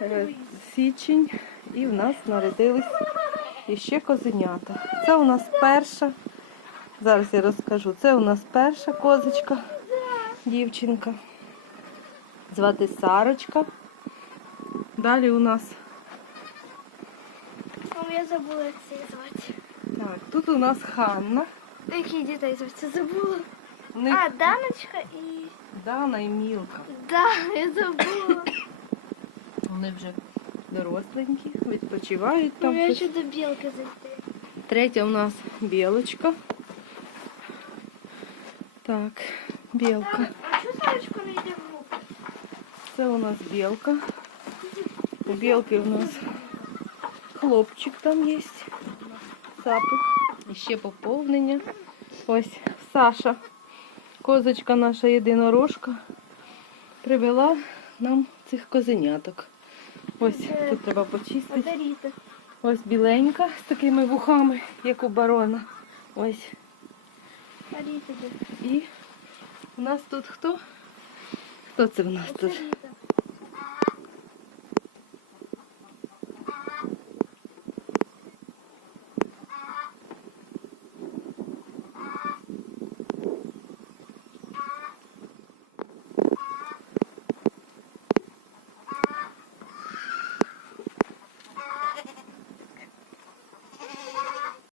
Е, Січень і в нас народились іще козенята. Це у нас перша. Зараз я розкажу. Це у нас перша козочка, дівчинка. Звати Сарочка. Далі у нас Мам, я забула як це звати. так, тут у нас Ханна. Які дітей звати? Забула. У них А, Даночка і. Дана і Мілка. Да, я забула. Вони вже доросленькі, відпочивають там. Мам, я щось. хочу до білки зайти. Третя у нас білочка. Так, білка. А що Сарочка не йде в руку? Це у нас білка. У білки у нас хлопчик там є. Сапик. І ще поповнення. Ось Саша, Козочка наша єдинорожка, привела нам цих козеняток. Ось тут треба почистити. Ось біленька з такими вухами, як у барона. Ось. І у нас тут хто? Хто це в нас тут?